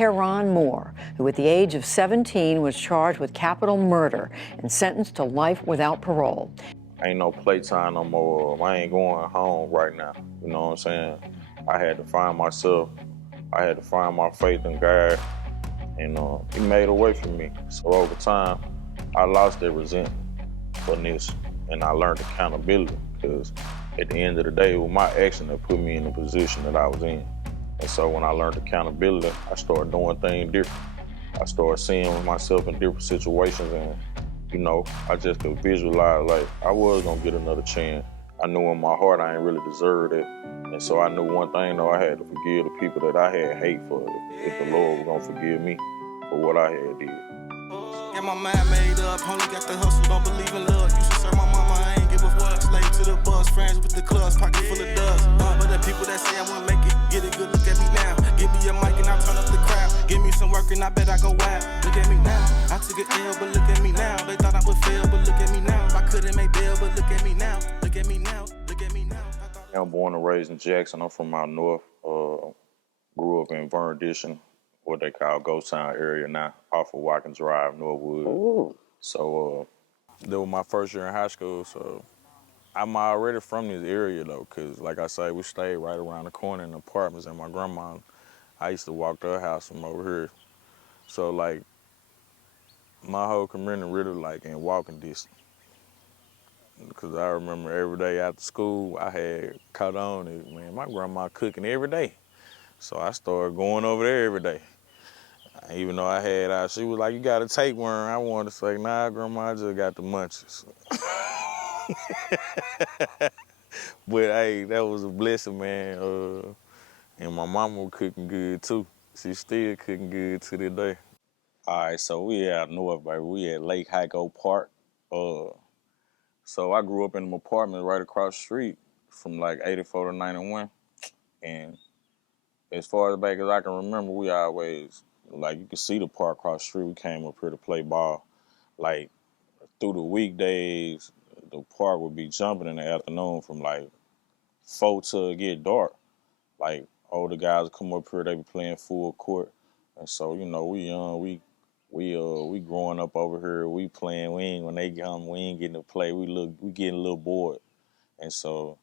Terun Moore, who at the age of 17 was charged with capital murder and sentenced to life without parole. Ain't no playtime no more. I ain't going home right now. You know what I'm saying? I had to find myself. I had to find my faith in God, and he made a way for me. So over time, I lost that resentment for this, and I learned accountability, because at the end of the day, it was my action that put me in the position that I was in. And so when I learned accountability, I started doing things different. I started seeing myself in different situations, and I just could visualize like I was gonna get another chance. I knew in my heart I ain't really deserved it. And so I knew one thing, though, I had to forgive the people that I had hate for, if the Lord was gonna forgive me for what I had did. Got my mind made up, only got the hustle, don't believe in love. Used to serve my mama, I ain't give a fuck. Slave to the bus, friends with the clubs, pocket full of dust. But the people that say I won't make it, get a good look at me now. Give me a mic and I'll turn up the crowd. Give me some work and I bet I go wild. Look at me now, I took an L, but look at me now. They thought I would fail, but look at me now. I couldn't make bail, but look at me now. Look at me now, look at me now. I'm born and raised in Jackson. I'm from out north. Grew up in Vernon, what they call Ghost Town area now, off of Watkins Drive, Norwood. Ooh. So that was my first year in high school. So I'm already from this area though, because like I say, we stayed right around the corner in the apartments, and my grandma, I used to walk to her house from over here. So like my whole community really like in walking distance. Because I remember every day after school, I had caught on it, man, my grandma cooking every day. So I started going over there every day. Even though she was like, you gotta take one. I wanted to say, nah, grandma, I just got the munchies. But hey, that was a blessing, man. And my mama was cooking good too. She still cooking good to this day. All right, so we out north, baby. We at Lake Hyco Park. So I grew up in an apartment right across the street from like 84 to 91. And as far back as I can remember, we always, like, you could see the park across the street. We came up here to play ball. Like, through the weekdays, the park would be jumping in the afternoon from like 4 till it get dark. Like, older guys would come up here, they be playing full court. And so, we young, we growing up over here, we playing, when they come, we ain't getting to play, we getting a little bored. And so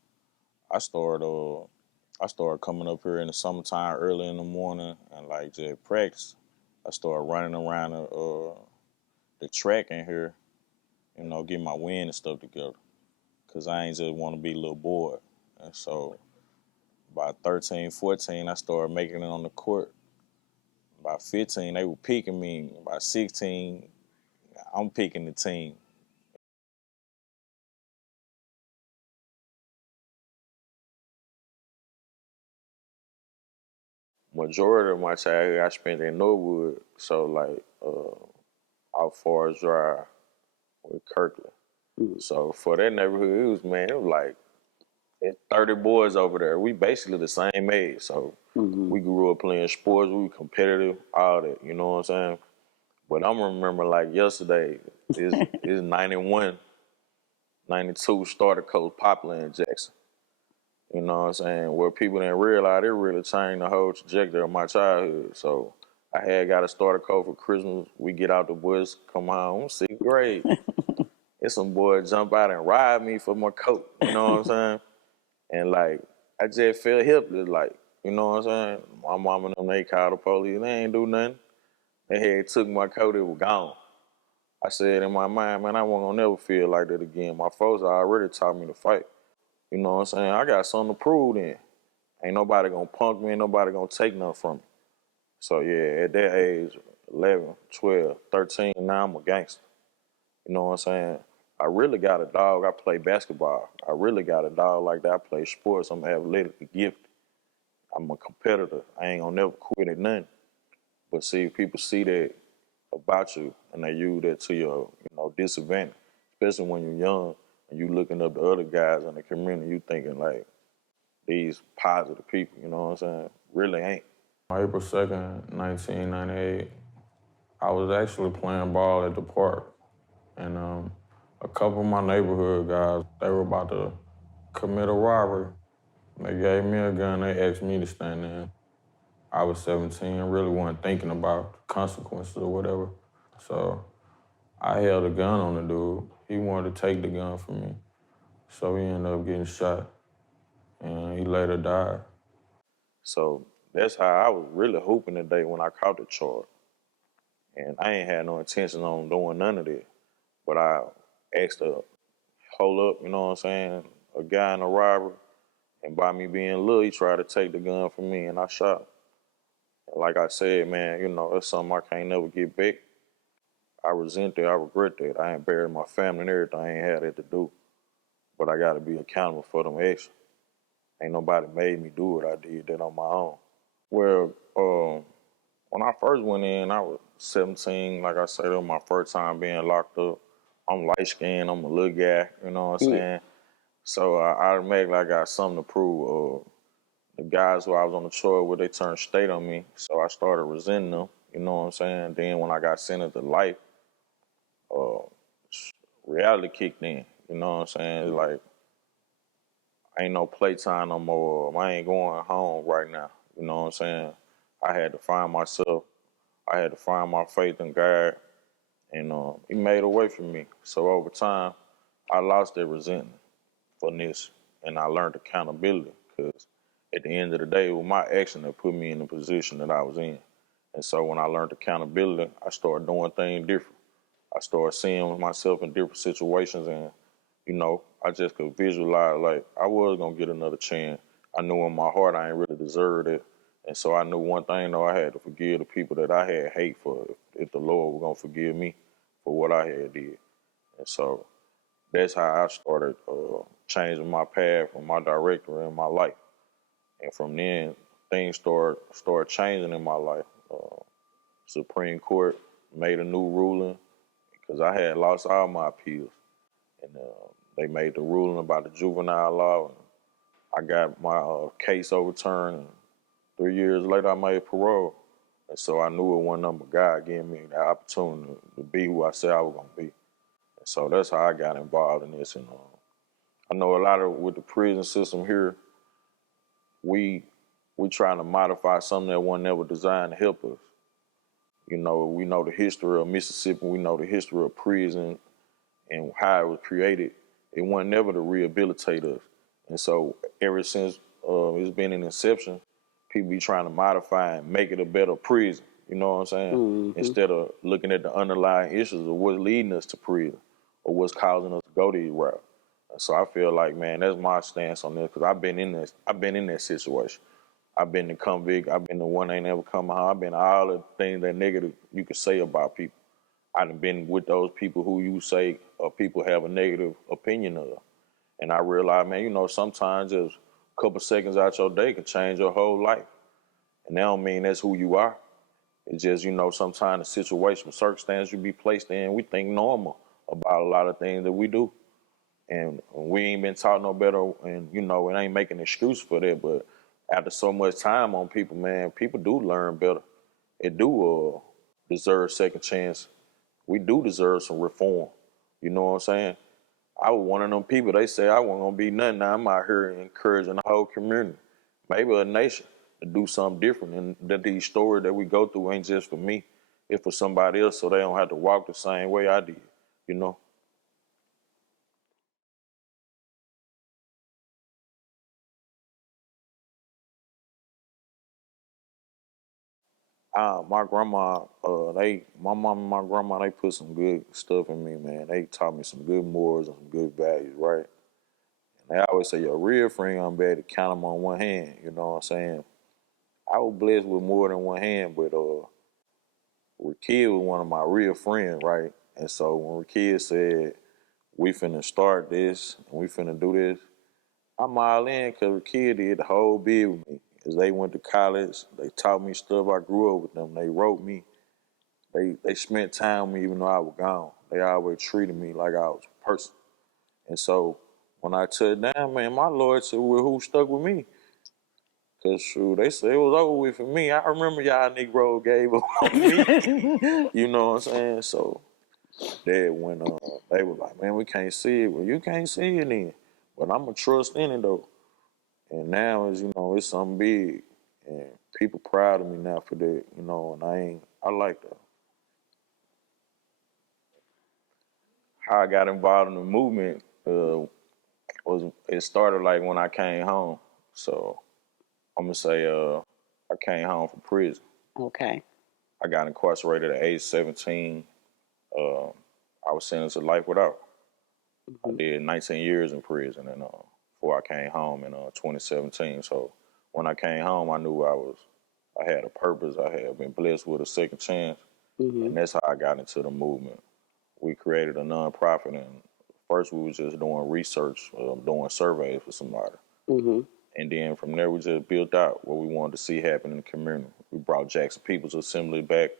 I started coming up here in the summertime early in the morning and like just practice. I started running around the track in here, getting my wind and stuff together. Cause I ain't just want to be a little bored. And so by 13, 14, I started making it on the court. By 15, they were picking me. By 16, I'm picking the team. Majority of my childhood I spent in Norwood, so like out Forest Drive with Kirkland. Mm-hmm. So for that neighborhood, it was like 30 boys over there. We basically the same age, so we grew up playing sports, we were competitive, all that, you know what I'm saying? But I'm remembering like yesterday, is 91, 92 starter coach Poplar in Jackson. You know what I'm saying? Where people didn't realize it really changed the whole trajectory of my childhood. So I had got a starter coat for Christmas. We get out the bus, come home, 6th grade. And some boys jump out and ride me for my coat. You know what I'm saying? And like, I just felt helpless, like, you know what I'm saying? My mom and them, they called the police. They ain't do nothing. They had took my coat, it was gone. I said in my mind, man, I wasn't gonna never feel like that again. My folks already taught me to fight. You know what I'm saying? I got something to prove then. Ain't nobody gonna punk me, ain't nobody gonna take nothing from me. So yeah, at that age, 11, 12, 13, now I'm a gangster. You know what I'm saying? I really got a dog. I play basketball. I really got a dog like that. I play sports. I'm athletically gifted. I'm a competitor. I ain't gonna never quit at nothing. But see, people see that about you and they use that to your, disadvantage. Especially when you're young and you looking up to other guys in the community, you thinking like, these positive people, you know what I'm saying? Really ain't. April 2nd, 1998, I was actually playing ball at the park. And a couple of my neighborhood guys, they were about to commit a robbery. They gave me a gun, they asked me to stand in. I was 17, really wasn't thinking about consequences or whatever. So I held a gun on the dude. He wanted to take the gun from me. So he ended up getting shot, and he later died. So that's how I was really hooping today when I caught the charge. And I ain't had no intention on doing none of that. But I asked to hold up, you know what I'm saying, a guy in a robbery. And by me being little, he tried to take the gun from me and I shot him. And like I said, man, you know, that's something I can't never get back. I resent that, I regret that. I ain't buried my family and everything, I ain't had that to do. But I gotta be accountable for them actions. Ain't nobody made me do it, I did that on my own. Well, when I first went in, I was 17. Like I said, it was my first time being locked up. I'm light skinned, I'm a little guy, you know what I'm saying? So I automatically I got something to prove. The guys who I was on the tour with, they turned state on me. So I started resenting them, you know what I'm saying? Then when I got sentenced to life, uh, reality kicked in, you know what I'm saying? It's like, ain't no playtime no more. I ain't going home right now, you know what I'm saying? I had to find myself. I had to find my faith in God, and He made a way for me. So over time, I lost that resentment for this, and I learned accountability because at the end of the day, it was my action that put me in the position that I was in. And so when I learned accountability, I started doing things different. I started seeing myself in different situations, and I just could visualize like I was gonna get another chance. I knew in my heart I ain't really deserved it. And so I knew one thing though, I had to forgive the people that I had hate for if the Lord was gonna forgive me for what I had did. And so that's how I started changing my path and my director in my life. And from then things started changing in my life. Supreme Court made a new ruling because I had lost all my appeals. And they made the ruling about the juvenile law. And I got my case overturned. And 3 years later, I made parole. And so I knew it wasn't nothing but God giving me the opportunity to be who I said I was going to be. And so that's how I got involved in this. And I know a lot of, with the prison system here, we trying to modify something that wasn't never designed to help us. You know, we know the history of Mississippi. We know the history of prison and how it was created. It wasn't never to rehabilitate us. And so ever since it's been in inception, people be trying to modify and make it a better prison. You know what I'm saying? Instead of looking at the underlying issues of what's leading us to prison or what's causing us to go these routes. And so I feel like, man, that's my stance on this because I've been in this. I've been in that situation. I've been the convict. I've been the one that ain't never come home. I've been all the things that negative you could say about people. I've been with those people who you say people have a negative opinion of. And I realized, man, sometimes just a couple seconds out your day can change your whole life. And that don't mean that's who you are. It's just, sometimes the situation, circumstance you be placed in, we think normal about a lot of things that we do. And we ain't been taught no better, and, it ain't making an excuse for that. But after so much time on people, man, people do learn better. It do deserve second chance. We do deserve some reform. You know what I'm saying? I was one of them people, they say I wasn't going to be nothing. Now I'm out here encouraging the whole community, maybe a nation, to do something different. And that these stories that we go through ain't just for me, it's for somebody else so they don't have to walk the same way I did, you know? My grandma, my mom and my grandma, they put some good stuff in me, man. They taught me some good morals and some good values, right? And they always say, your real friend gonna be able to count them on one hand, you know what I'm saying? I was blessed with more than one hand, but Rakid was one of my real friends, right? And so when Rakid said, we finna start this and we finna do this, I'm all in because Rakid did the whole bid with me. As they went to college, they taught me stuff. I grew up with them. They wrote me. They spent time with me even though I was gone. They always treated me like I was a person. And so when I touched down, man, my Lord said, well, who stuck with me? Because, shoot, they said it was over with for me. I remember y'all Negro gave up on me. You know what I'm saying? So that when they were like, man, we can't see it. Well, you can't see it then. But I'm going to trust in it, though. And now, it's something big. And people proud of me now for that, you know, and I like that. How I got involved in the movement was it started like when I came home. So I'm gonna say I came home from prison. Okay. I got incarcerated at age 17. Uh, I was sentenced to life without. I did 19 years in prison and before I came home in 2017. So when I came home, I knew I had a purpose. I had been blessed with a second chance, Mm-hmm. and that's how I got into the movement. We created a nonprofit, and first we was just doing research, doing surveys for somebody. Mm-hmm. And then from there, we just built out what we wanted to see happen in the community. We brought Jackson People's Assembly back.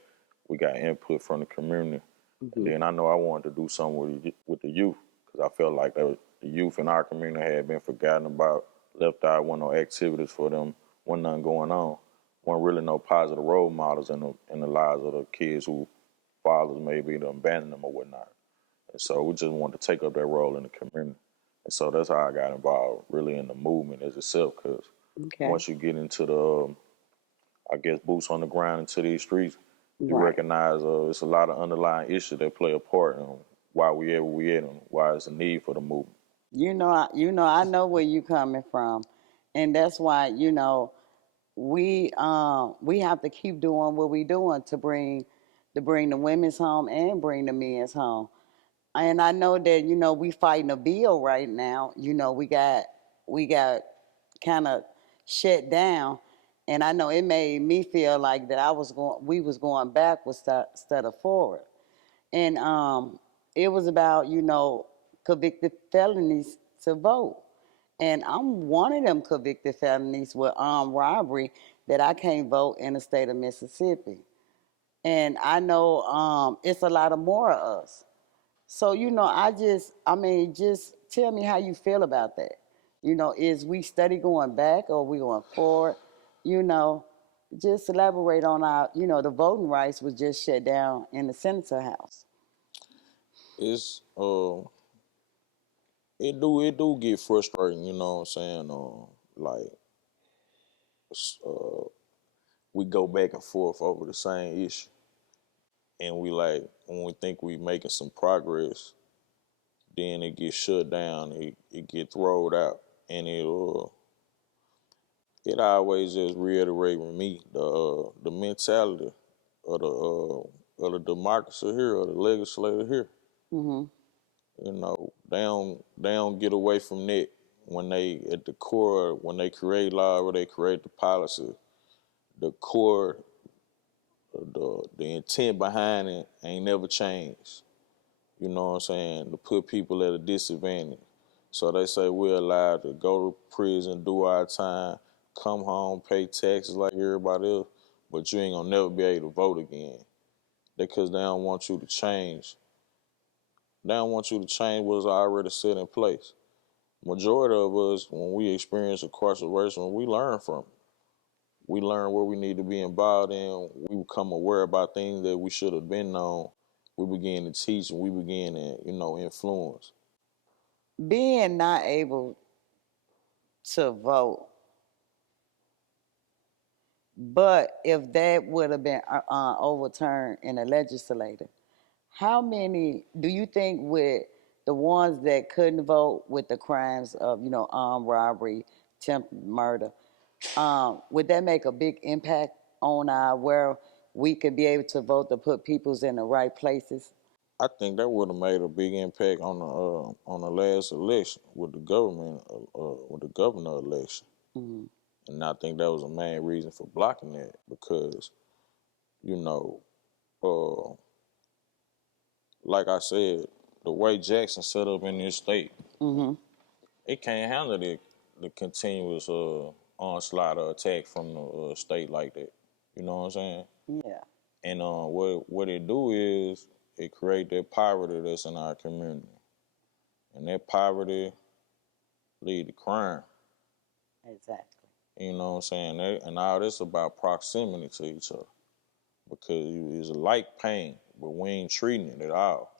We got input from the community. And Mm-hmm. then I know I wanted to do something with the youth because I felt like the youth in our community had been forgotten about, left out, wasn't no activities for them, wasn't nothing going on. Wasn't really no positive role models in the lives of the kids who fathers maybe abandoned them or whatnot. And so we just wanted to take up that role in the community. And so that's how I got involved really in the movement as itself because Okay. once you get into the, I guess, boots on the ground into these streets, you Right. recognize it's a lot of underlying issues that play a part in why we at where we at and why it's a need for the movement. I know where you coming from, and that's why we have to keep doing what we doing to bring the women's home and bring the men's home. And I know that we fighting a bill right now. We got kind of shut down, and I know it made me feel like that we was going backwards instead of forward. And it was about convicted felonies to vote, and I'm one of them convicted felonies with armed robbery that I can't vote in the state of Mississippi. And I know it's a lot of more of us. So just tell me how you feel about that. Is we steady going back or we going forward? You know, just elaborate on the voting rights was just shut down in the Senator House. It's it do get frustrating, you know what I'm saying? Like uh, we go back and forth over the same issue, and we like when we think we making some progress, then it gets shut down, it get thrown out, and it always just reiterate with me the mentality of the democracy here, or the legislature here. Hmm. You know, they don't get away from that when they at the core when they create law or they create the policy. The core, the intent behind it ain't never changed. You know what I'm saying? To put people at a disadvantage. So they say we're allowed to go to prison, do our time, come home, pay taxes like everybody else, but you ain't gonna never be able to vote again. Because they don't want you to change. They don't want you to change what's already set in place. Majority of us, when we experience incarceration, we learn from it. We learn where we need to be involved in. We become aware about things that we should have been on. We begin to teach and we begin to, influence. Being not able to vote, but if that would have been overturned in the legislature, how many do you think with the ones that couldn't vote with the crimes of armed robbery, attempted murder, would that make a big impact on where we could be able to vote to put peoples in the right places? I think that would have made a big impact on the last election with the governor election, Mm-hmm. and I think that was the main reason for blocking that because, you know, uh, like I said, the way Jackson set up in this state, Mm-hmm. it can't handle the continuous onslaught or attack from the state like that. You know what I'm saying? Yeah. And what it do is it create that poverty that's in our community, and that poverty lead to crime. Exactly. You know what I'm saying? And all this about proximity to each other because it's like pain, but we ain't treating it at all.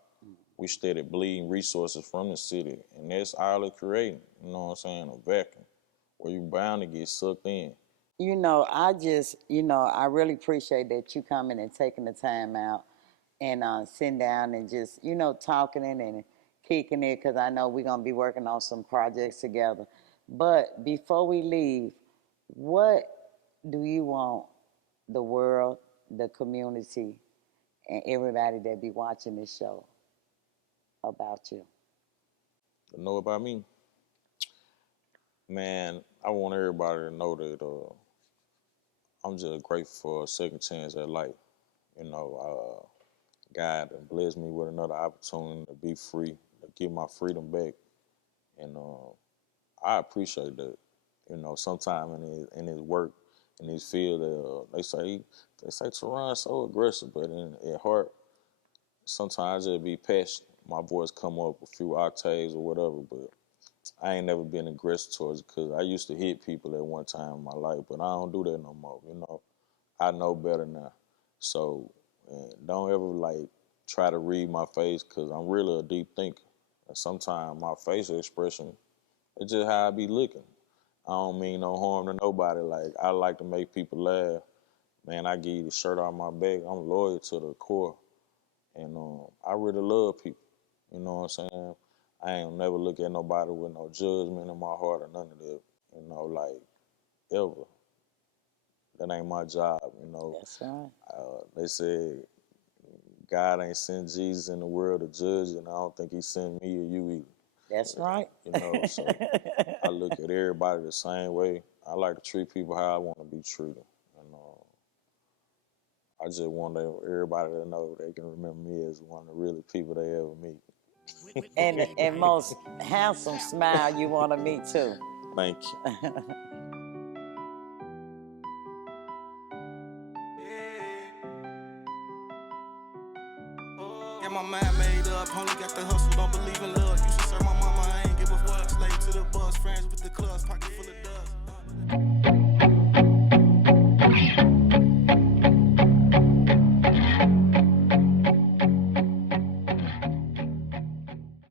We steady bleeding resources from the city, and that's all it creating. You know what I'm saying? A vacuum where you bound to get sucked in. I just, I really appreciate that you coming and taking the time out and sitting down and just, talking and kicking it because I know we're going to be working on some projects together. But before we leave, what do you want the world, the community, and everybody that be watching this show about you? To know about me, man, I want everybody to know that I'm just grateful for a second chance at life. God blessed me with another opportunity to be free, to get my freedom back, and I appreciate that. Sometimes in his work, in his field, they say Terun so aggressive, but at heart, sometimes I just be passionate. My voice come up a few octaves or whatever, but I ain't never been aggressive towards it because I used to hit people at one time in my life, but I don't do that no more. I know better now. So don't ever try to read my face because I'm really a deep thinker. And sometimes my facial expression, it's just how I be looking. I don't mean no harm to nobody. Like I like to make people laugh. Man, I give you the shirt off my back. I'm loyal to the core. And I really love people. You know what I'm saying? I ain't never look at nobody with no judgment in my heart or none of that. Ever. That ain't my job, That's right. They said God ain't sent Jesus in the world to judge, and I don't think he sent me or you either. That's right. So I look at everybody the same way. I like to treat people how I want to be treated. And I just want everybody to know they can remember me as one of the really people they ever meet. And most handsome smile you want to meet too. Thank you. Get my mind made up, only got the hustle, don't believe in love.